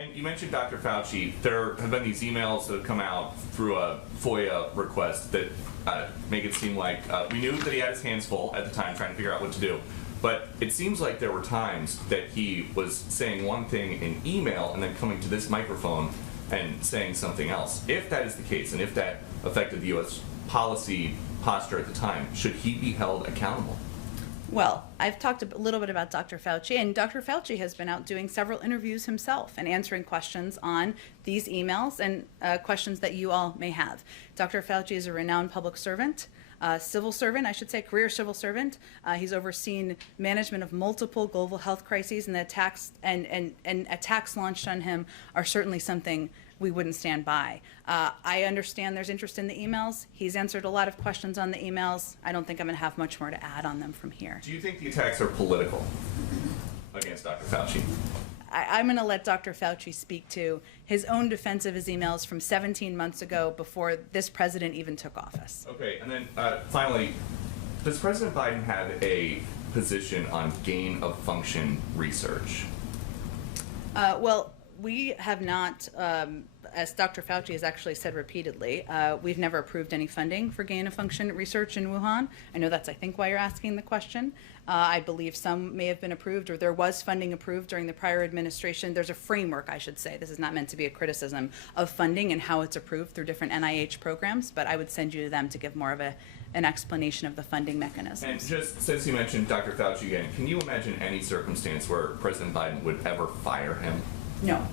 And you mentioned Dr. Fauci. There have been these emails that have come out through a FOIA request that make it seem like we knew that he had his hands full at the time trying to figure out what to do. But it seems like there were times that he was saying one thing in email and then coming to this microphone and saying something else. If that is the case, and if that affected the U.S. policy posture at the time, should he be held accountable? Well, I've talked a little bit about Dr. Fauci, and Dr. Fauci has been out doing several interviews himself and answering questions on these emails and questions that you all may have. Dr. Fauci is a renowned public servant, civil servant, I should say, career civil servant. He's overseen management of multiple global health crises, and the attacks and attacks launched on him are certainly something we wouldn't stand by. I understand there's interest in the emails. He's answered a lot of questions on the emails. I don't think I'm going to have much more to add on them from here. Do you think the attacks are political against Dr. Fauci? I'm going to let Dr. Fauci speak to his own defense of his emails from 17 months ago before this president even took office. Okay, and then finally, does President Biden have a position on gain of function research? Well, we have not, as Dr. Fauci has actually said repeatedly, we've never approved any funding for gain of function research in Wuhan. I know that's, I think, why you're asking the question. I believe some may have been approved, or there was funding approved during the prior administration. There's a framework, I should say. This is not meant to be a criticism of funding and how it's approved through different NIH programs, but I would send you to them to give more of an explanation of the funding mechanism. And just since you mentioned Dr. Fauci again, can you imagine any circumstance where President Biden would ever fire him? No.